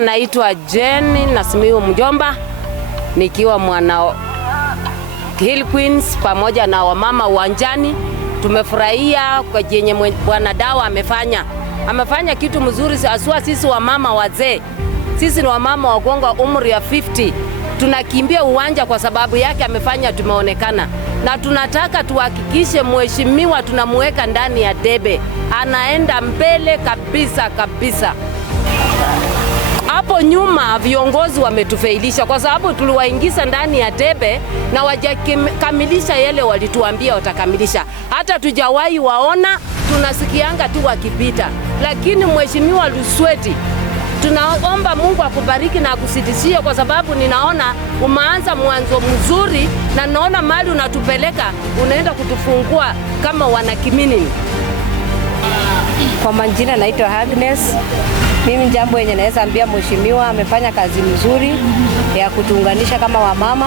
Naitwa Jenny Nasimiu Mjomba, nikiwa mwana Hill Queens pamoja na wamama uwanjani. Tumefurahia kwa jenye Bwana Dawa amefanya kitu mzuri, asua sisi wamama wazee. Sisi ni wamama wagonga umri ya 50. Tunakimbia uwanja kwa sababu yake amefanya, tumeonekana. Na tunataka tuhakikishe mheshimiwa tunamuweka ndani ya debe. Anaenda mbele kabisa kabisa. Hapo nyuma viongozi wametufailisha kwa sababu tuliwaingiza ndani ya debe na wajakamilisha yale walituambia watakamilisha. Hata tujawahi waona, tunasikianga tu wakipita. Lakini mheshimiwa Lusweti, tunaomba Mungu akubariki na akusidishie, kwa sababu ninaona umeanza mwanzo mzuri na naona mali unatupeleka unaenda kutufungua kama wana Kiminini. Kwa majina naitwa Agnes. Mimi jambo yenye naweza ambia mheshimiwa amefanya kazi nzuri ya kutuunganisha kama wamama,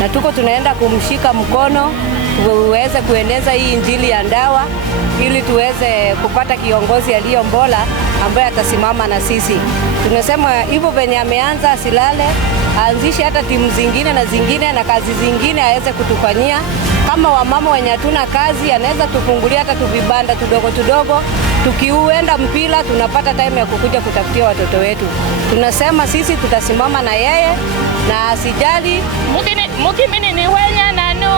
na tunaenda kumshika mkono tuweze kueneza hii injili ya Dawa ili tuweze kupata kiongozi aliyo bora ambaye atasimama na sisi. Tunasema hivyo venye ameanza asilale, aanzishe hata timu zingine na kazi zingine aweze kutufanyia. Kama wamama wenye hatuna kazi, anaweza tufungulia hata tuvibanda tudogo. Tukiuenda mpira tunapata time ya kukuja kutafutia watoto wetu. Tunasema sisi tutasimama na yeye na asijali. Mukimini ni wenya nanu.